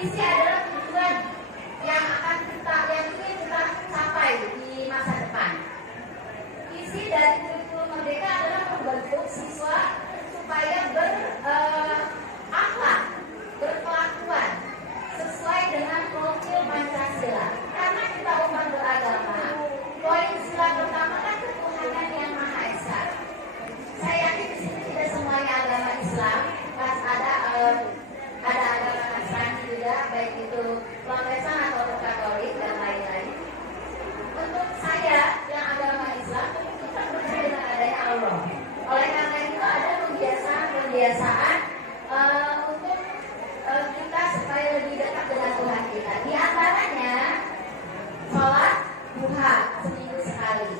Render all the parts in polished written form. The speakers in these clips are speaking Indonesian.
visi adalah tujuan yang ingin kita capai di masa depan. Visi dari kurikulum Merdeka adalah membentuk siswa supaya berakhlak, berkelakuan sesuai dengan profil Pancasila. Karena kita umat beragama, poin sila pertama kan ketuhanan yang Maha Esa. Saya yakin di sini tidak semuanya agama Islam, pas ada agama Nasrani juga, baik itu Protestan atau Katolik dan lain-lain. Untuk saya yang agama Islam, kita percaya dengan adanya Allah. Oleh karena itu ada kebiasaan untuk kita supaya lebih dekat dengan Tuhan kita. Di antaranya sholat duha seminggu sekali.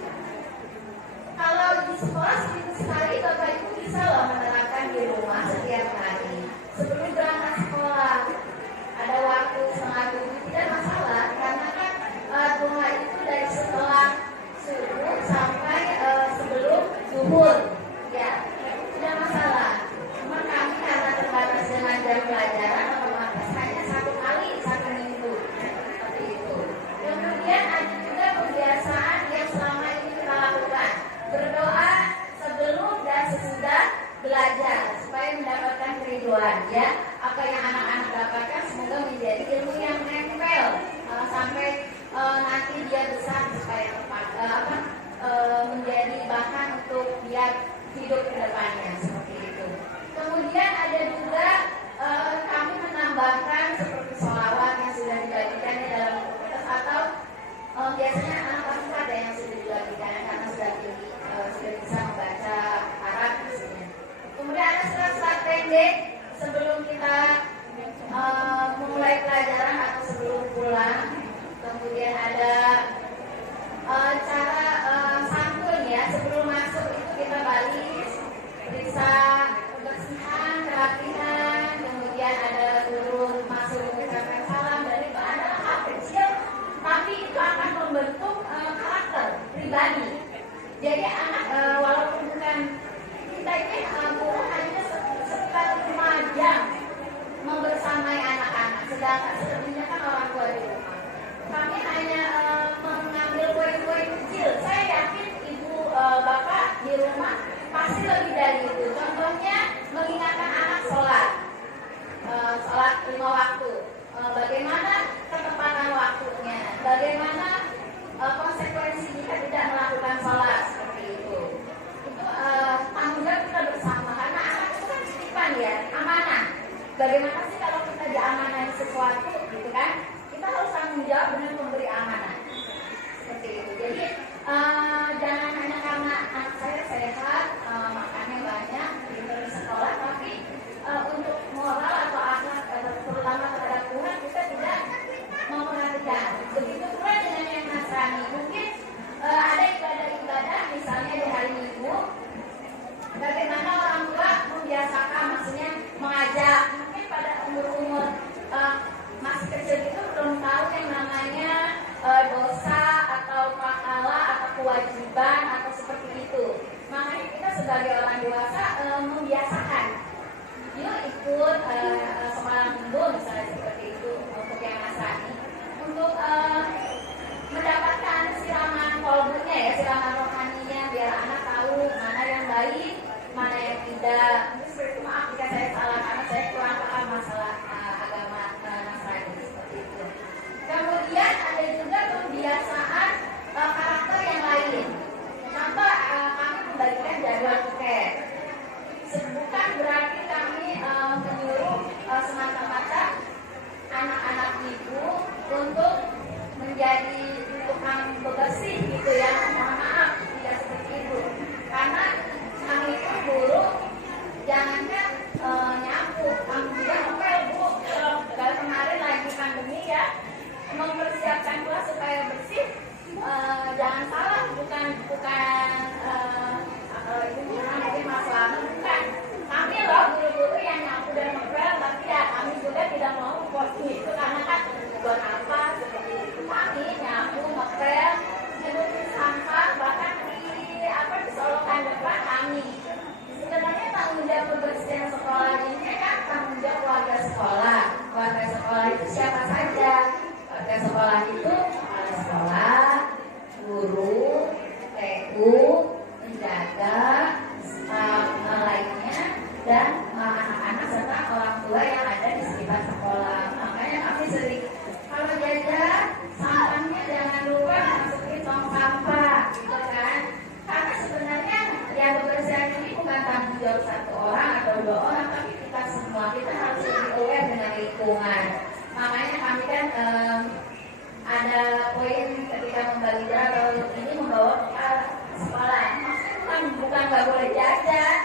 Kalau di sekolah seminggu sekali, Bapak Ibu bisa loh menerapkan di rumah setiap hari. Sebelum berangkat sekolah, ada waktu setengah 7, tidak masalah. Karena kan duha itu dari setelah subuh sampai sebelum zuhur, ya tidak masalah. Cuma kami karena terbatas dengan jam pelajaran, otomatis hanya 1 kali 1 minggu, seperti itu. Kemudian ada juga kebiasaan yang selama ini kita lakukan, berdoa sebelum dan sesudah belajar supaya mendapatkan keriduan, ya. Apa yang anak-anak dapatkan semoga menjadi ilmu yang nempel sampai nanti dia besar supaya menjadi bahan untuk dia hidup ke depannya, seperti itu. Kemudian ada juga kami menambahkan seperti sholawat yang sudah dibagikan di dalam komunitas, atau biasanya anak pasti ada yang sudah dibagikan karena sudah bisa membaca Arab misalnya. Kemudian ada surat-surat pendek sebelum kita memulai pelajaran atau sebelum pulang. Kemudian ada cara santun, ya, sebelum masuk itu kita balis, periksa kebersihan, kerapihan. Kemudian ada guru masuk mengucapkan salam, dan itu adalah hal kecil, tapi itu akan membentuk karakter pribadi. Jadi anak walaupun bukan kita ini guru hanya sekitar 5 jam membersamai anak-anak, sedangkan selebihnya kan orang tua di rumah. Kami hanya mengambil poin-poin kecil. Saya yakin ibu bapak di rumah pasti lebih dari itu. Contohnya mengingatkan anak sholat 5 waktu. Bagaimana ketepatan waktunya? Bagaimana konsekuensi jika tidak melakukan sholat, seperti itu. Itu tanggung jawab kita bersama, karena anak itu kan titipan, ya, amanah. Bagaimana sih kalau kita diamanai sesuatu, gitu kan? Kita harus tanggung jawab dengan memberi amanah, seperti itu. Jadi jangan hanya karena anak saya sehat, makannya banyak, pintar di sekolah, tapi untuk moral atau akhlak, terutama terhadap Tuhan, kita tidak memperhatikan. Begitu pula dengan yang Nasrani. Mungkin ada ibadah-ibadah, misalnya di hari Minggu, bagaimana orang tua membiasakan, maksudnya mengajak, mungkin pada umur-umur masih kecil itu belum tahu yang namanya dosa atau pahala atau kewajiban atau seperti itu. Makanya kita sebagai orang dewasa membiasakan, yuk ikut sekolah minggu misalnya, seperti itu untuk yang Nasrani, untuk mendapatkan siraman kolbunya, ya, siraman rohaninya, biar anak tahu mana yang baik, mana yang tidak. Maaf jika saya salah, karena saya kurang paham masalah agama Nasrani, seperti itu. Kemudian ada juga pembiasaan karakter yang lain. Contoh, kami membagikan jadwal tiket. Bukan berarti kami menyuruh semata-mata anak-anak ibu untuk menjadi tukang bebersih, gitu ya. Mohon maaf, tidak seperti itu. Karena kami itu guru, jangankan nyapu, kami juga ngepel, Bu. Kalau kemarin lagi pandemi, ya, mempersiapkan kelas supaya bersih. Jangan salah, bukan mungkin masalah, bukan. Kami loh guru-guru yang nyapu dan ngepel, tapi ya kami juga tidak mau posting itu, karena kan buat apa seperti itu. Kami nyapu, ngepel, nyebutin sampah, bahkan di solokan depan kami. Sebenarnya tanggung jawab aktivitas sekolah. Makanya kami sering kalau jajan sampahnya jangan lupa masukin tong sampah, gitu kan? Karena sebenarnya yang kebersihan ini bukan tanggung jawab satu orang atau dua orang, tapi kita semua kita harus lebih aware dengan lingkungan. Makanya kami kan ada poin ketika membagi atau ini membawa ke sekolah. Maksudnya bukan nggak boleh jajan,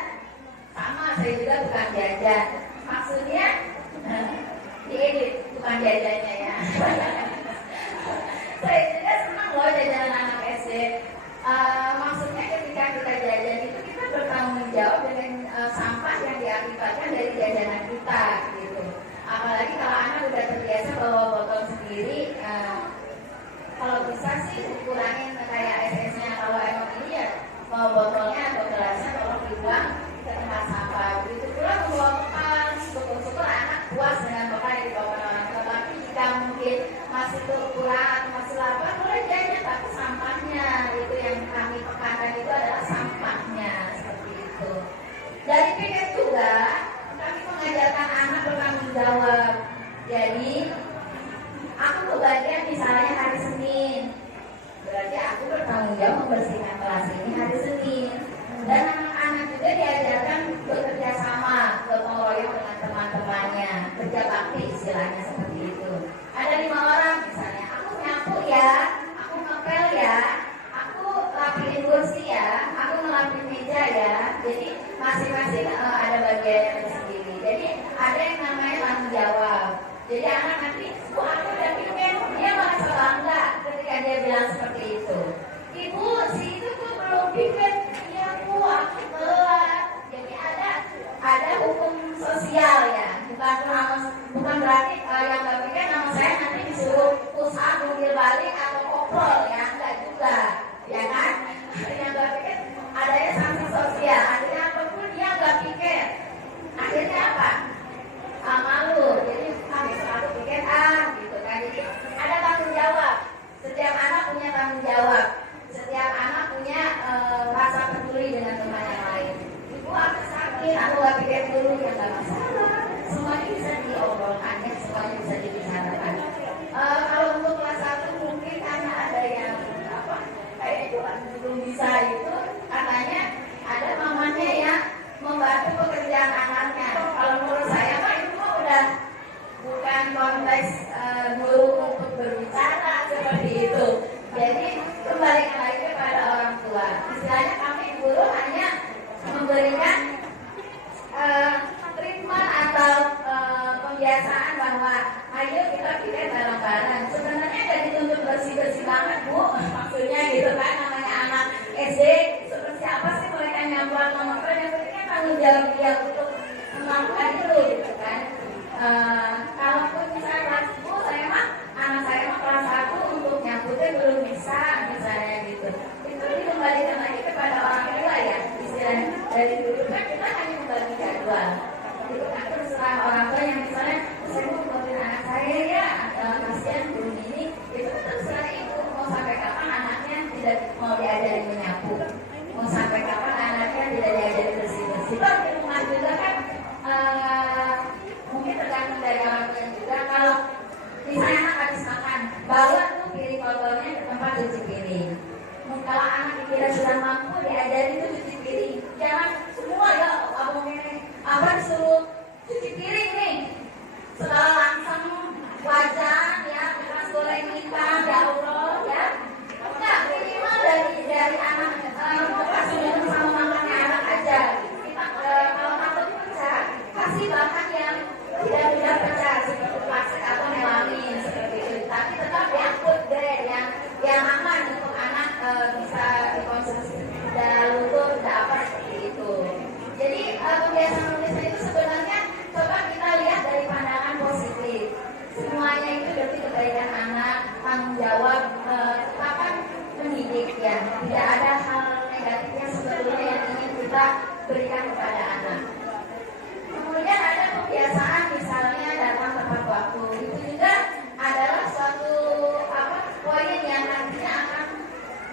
sama saya juga bukan jajan. Maksudnya diedit bukan jajannya ya. Saya juga senang loh jajanan anak SD. Maksudnya ketika kita jajan itu kita bertanggung jawab dengan sampah yang diakibatkan dari jajanan kita gitu. Apalagi kalau anak udah terbiasa bawa botol sendiri, kalau bisa sih kurangin kayak SS-nya. Kalau emang ini ya bawa botolnya atau gelasnya tolong dibuang ke tempat sampah. Begitu pula membawa bekal, syukur-syukur anak puas dengan bekal yang dibawa orang tua. Tapi jika mungkin masih kurang atau masih lapar, boleh jajan, tapi sampahnya itu yang kami tekankan itu adalah sampahnya seperti itu. Dari piket juga kami mengajarkan anak bertanggung jawab. Jadi aku kebagian misalnya hari Senin, berarti aku bertanggung jawab membersihkan kelas ini hari Senin. Dan anak-anak juga diajarkan bekerja sama, gotong royong dengan teman-temannya, kerja bakti istilahnya seperti itu. Ada 5 orang misalnya, aku nyapu ya, aku ngepel ya, aku rapiin kursi ya, aku ngelapin meja ya. Jadi masing-masing ada bagiannya sendiri. Jadi ada yang namanya tanggung jawab. Jadi anak nanti, aku udah bikin, dia merasa bangga ketika dia bilang seperti itu. Ibu, si itu tuh belum bikin, iya bu, aku telat. Jadi ada hukum sosial ya, bukan berarti yang nggak bikin nama saya nanti disuruh usaha mobil balik atau koprol ya, enggak juga, ya kan? Yang nggak bikin adanya sanksi sosial, akhirnya apapun dia nggak pikir, akhirnya apa? Malu, jadi kami selalu pikir gitu kan. Jadi ada tanggung jawab. Setiap anak punya tanggung jawab. Setiap anak punya rasa peduli dengan teman yang lain. Ibu aku sakit, aku gak pikir dulu, ya gak masalah. Semuanya bisa diobrolkan ya, semuanya bisa dibicarakan. Kalau untuk kelas 1 mungkin karena ada yang kayak itu belum bisa itu, katanya ada mamanya yang membantu pekerjaan anaknya. Kalau menurut saya Pak, itu udah bukan konteks guru untuk berbicara seperti itu. Jadi kembalikan lagi kepada orang tua. Istilahnya kami guru hanya memberikan treatment atau pembiasaan bahwa ayo kita bikin bareng-bareng. Sebenarnya nggak dituntut bersih-bersih banget Bu, maksudnya gitu kan, namanya anak SD seperti apa sih mereka nyampur nomor yang pentingnya tanggung jawab dia untuk melakukan itu gitu kan. Kalaupun misalnya kelas 10 saya mah anak saya mah kelas 1 untuk nyambutnya belum bisa misalnya gitu. Itu dikembalikan lagi kepada orang tua ya, istilahnya dari dulu kan kita hanya membagi jadwal. Itu kan terserah orang tua yang misalnya saya mau bantuin anak saya ya, kasihan belum ini, itu terserah ibu mau sampai kapan anaknya tidak mau diajarin menyapu, mau sampai kapan anaknya tidak diajarin bersih-bersih. Kalau di rumah juga kan mungkin tergantung dari orang tua juga. Kalau misalnya anak habis makan, bawa tuh piring kotornya ke tempat cuci piring. Kalau anak dikira sudah mampu, diajarin tuh cuci piring. Jangan semua ya disuruh cuci piring nih. Setelah langsung wajan ya, beras goreng ikan, ya Allah ya. Enggak, minimal dari anak kasih minum sama makannya anak aja. Kita kalau takut pecah, kasih bahan yang tidak mudah pecah seperti plastik atau melamin seperti itu. Tapi tetap yang food grade, yang aman untuk anak bisa dikonsumsi, tidak luntur, tidak apa seperti itu. Jadi kebiasaan menulis itu sebenarnya coba kita lihat dari pandangan positif. Semuanya itu berarti kebaikan anak, tanggung jawab, akan mendidik ya. Tidak ada hal negatif yang sebetulnya yang ingin kita berikan kepada anak. Kemudian ada kebiasaan misalnya datang tepat waktu. Itu juga adalah suatu poin yang nantinya akan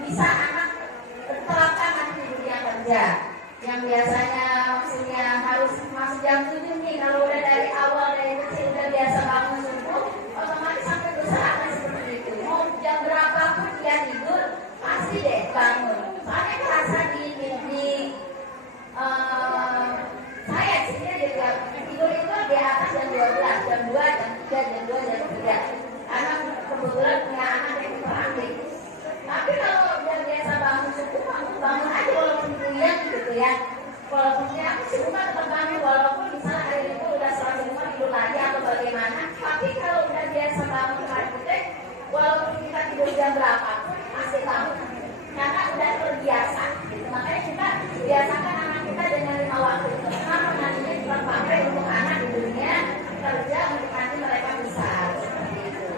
bisa anak terapkan nanti di dunia kerja. Yang biasanya maksudnya harus masuk jam 7 nih, kalau udah dari awal dari kecil udah biasa 2, jam 3, jam 2, jam 3. Karena kebetulan punya anak yang hiperaktif. Tapi kalau udah biasa bangun subuh, bangun aja walaupun puyeng gitu ya. Walaupun aku sih bukan tetap bangun, walaupun misalnya hari itu udah selesai semua tidur lagi atau bagaimana. Tapi kalau udah biasa bangun pagi, walaupun kita tidur jam berapapun pasti bangun. Karena udah terbiasa. Gitu. Makanya kita biasakan anak kita dengan 5 waktu itu. Kenapa nantinya kita pakai untuk anak di dunia kerja untuk nanti mereka besar. Seperti itu.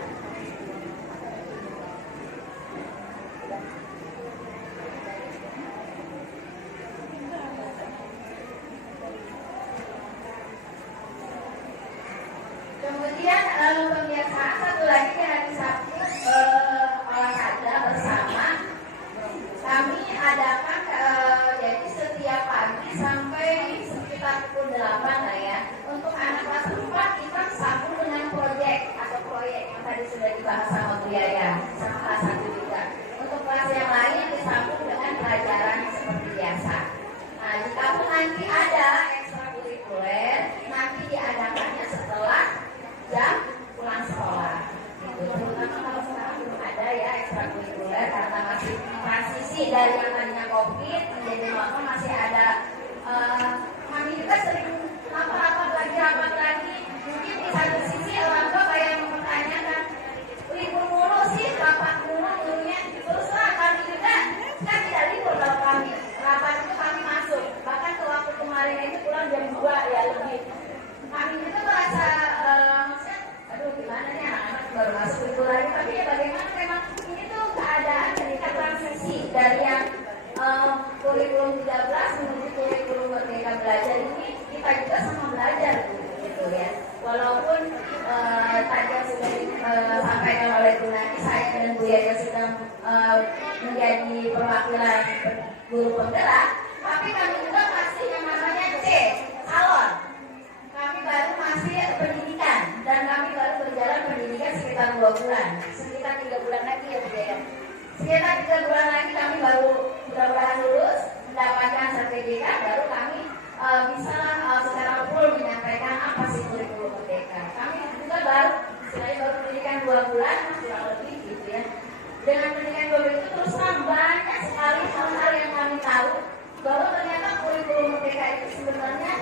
Kemudian pembiasaan satu lagi di hari Sabtu olahraga bersama. Kami adakan jadi setiap pagi sampai sekitar pukul 8 lah ya. Untuk anak kelas 4 kita sambung dengan proyek yang tadi sudah dibahas sama Bu Yaya, sama kelas 1 juga. Untuk kelas yang lain disambung dengan pelajaran seperti biasa. Nah, jika pun nanti ada ekstrakurikuler, nanti diadakannya setelah jam pulang sekolah. Terutama kalau sekarang belum ada ya ekstrakurikuler karena masih transisi dari yang tadinya COVID menjadi normal, masih ada. Kami juga sering rapat lagi. Mungkin di satu sisi orang tua kayak mempertanyakan, libur mulu sih, rapat mulu dulunya. Teruslah kami juga kan tidak libur kalau kami rapat itu kami masuk. Bahkan ke waktu kemarin itu pulang jam 2 ya lebih. Kami juga merasa aduh gimana nih anak-anak baru masuk itu lagi, tapi ya bagaimana memang ini tuh keadaan ketika transisi dari yang kurikulum 13 menuju kurikulum Merdeka Belajar ini kita juga sama belajar gitu ya. Walaupun tadi yang sudah disampaikan oleh Bu Nani, saya dan Bu Yaya sudah menjadi perwakilan guru penggerak, tapi kami juga masih yang namanya C, calon. Kami baru masih pendidikan dan kami baru berjalan pendidikan sekitar 2 bulan, sekitar 3 bulan lagi ya Bu Yaya. Sekitar 3 bulan lagi kami baru mudah-mudahan lulus, mendapatkan sertifikat, baru kami bisa secara full menyampaikan apa sih kurikulum merdeka. Kami juga baru pendidikan 2 bulan, kurang lebih gitu ya. Dengan pendidikan 2 bulan itu terus banyak sekali hal-hal yang kami tahu bahwa ternyata kurikulum merdeka itu sebenarnya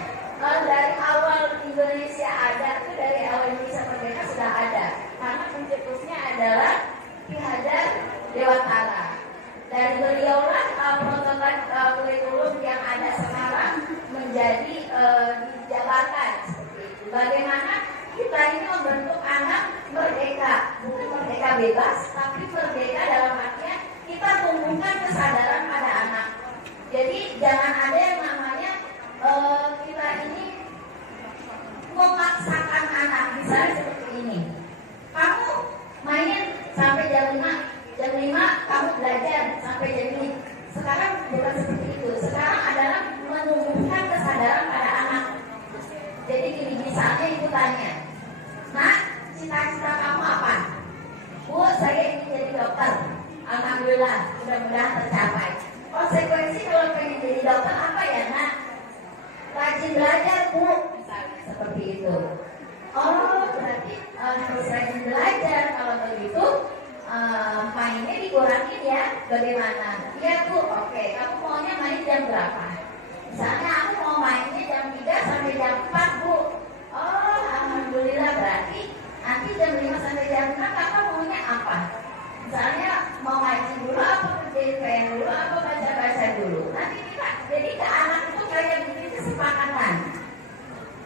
dari awal Indonesia ada, itu dari awal Indonesia merdeka sudah ada. Karena pencetusnya adalah Ki Hajar Dewantara. Dari beliaulah prototipe kurikulum yang ada sekarang menjadi dijabarkan seperti itu. Bagaimana kita ini membentuk anak merdeka, bukan merdeka bebas, tapi merdeka dalam artian kita tumbuhkan kesadaran pada anak. Jadi jangan ada yang namanya kita ini memaksakan anak, misalnya seperti ini. Kamu main sampai jam 5 kamu belajar sampai jam 5. Sekarang bukan seperti itu. Sekarang adalah menumbuhkan kesadaran pada anak. Jadi gini, misalnya ibu tanya, "Nak, cita-cita kamu apa?" "Bu, saya ingin jadi dokter." Alhamdulillah, mudah-mudahan tercapai. Konsekuensi kalau pengen jadi dokter apa ya, Nak? Rajin belajar, Bu, misalnya seperti itu. Oh, berarti harus rajin belajar. Kalau begitu mainnya dikurangin ya. Bagaimana? Iya Bu, oke. Kamu maunya main jam berapa? Misalnya aku mau mainnya jam 3 sampai jam 4 Bu. Oh, alhamdulillah, berarti nanti jam 5 sampai jam 6 kakak maunya apa? Misalnya mau ngaji dulu, apa kerjain PR dulu, apa baca-baca dulu. Nanti kita jadi ke anak itu kayak bikin kesepakatan.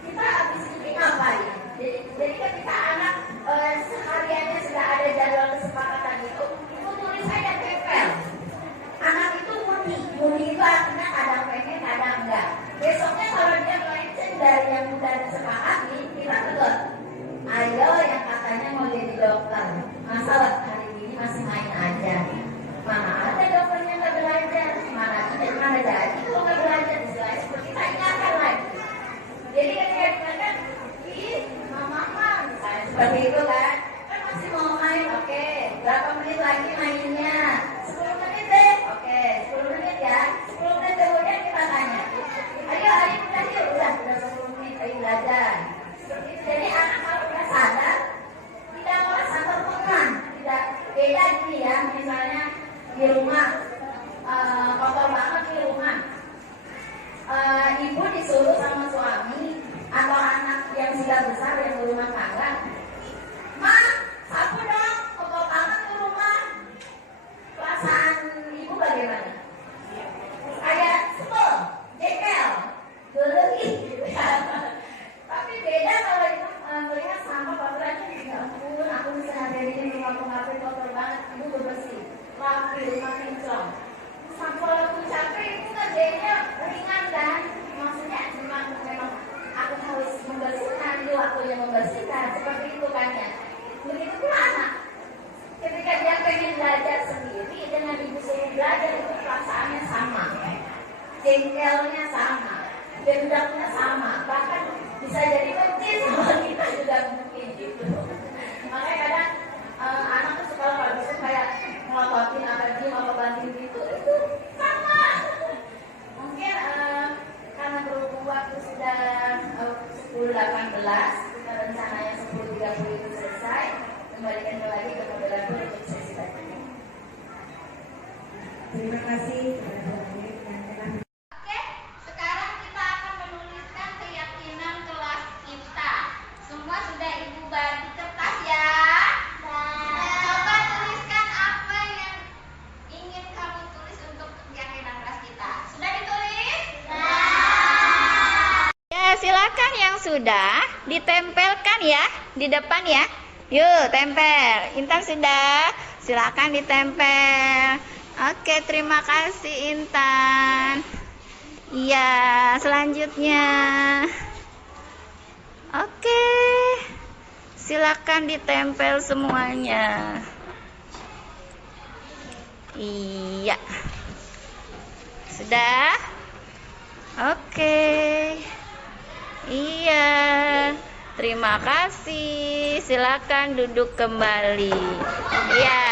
Kita habis ini ngapain? Jadi ketika anak sehariannya sudah ada jadwal kesepakatan itu tulis saja tempel. Anak itu mudi itu artinya kadang pengen, kadang enggak. Besoknya kalau dia melenceng dari yang udah disepakati, kita tegur. Ayo yang katanya mau jadi dokter, masalah hari ini masih main aja. Mana ada dokternya nggak belajar? Mana jadi kalau nggak belajar? Istilahnya seperti kita ingatkan lagi. Jadi ketika dikatakan, mama misalnya seperti itu kan masih mau main, oke. Berapa menit lagi mainnya? 10 menit deh, oke. 10 menit ya. 10 menit kemudian kita tanya, ayo udah 10 menit, ayo belajar. Seperti itu. Jadi anak kalau udah jengkelnya sama, dendamnya sama, bahkan bisa jadi benci sama kita juga mungkin gitu. Makanya kadang anak tuh suka kalau bisa kayak melototin apa banting gitu, itu sama. Mungkin karena berhubung waktu sudah 10.18, kita rencananya 10.30 itu selesai. Kembalikan lagi ke moderator untuk sesi tadi. Terima kasih. Oke, sekarang kita akan menuliskan keyakinan kelas kita. Semua sudah Ibu buat di kertas ya? Coba tuliskan apa yang ingin kamu tulis untuk keyakinan kelas kita. Sudah ditulis? Ya, silakan yang sudah ditempelkan ya di depan ya. Yuk, tempel. Intan sudah. Silakan ditempel. Oke, terima kasih Intan. Iya, selanjutnya. Oke. Silakan ditempel semuanya. Iya. Sudah? Oke. Iya. Terima kasih. Silakan duduk kembali. Ya.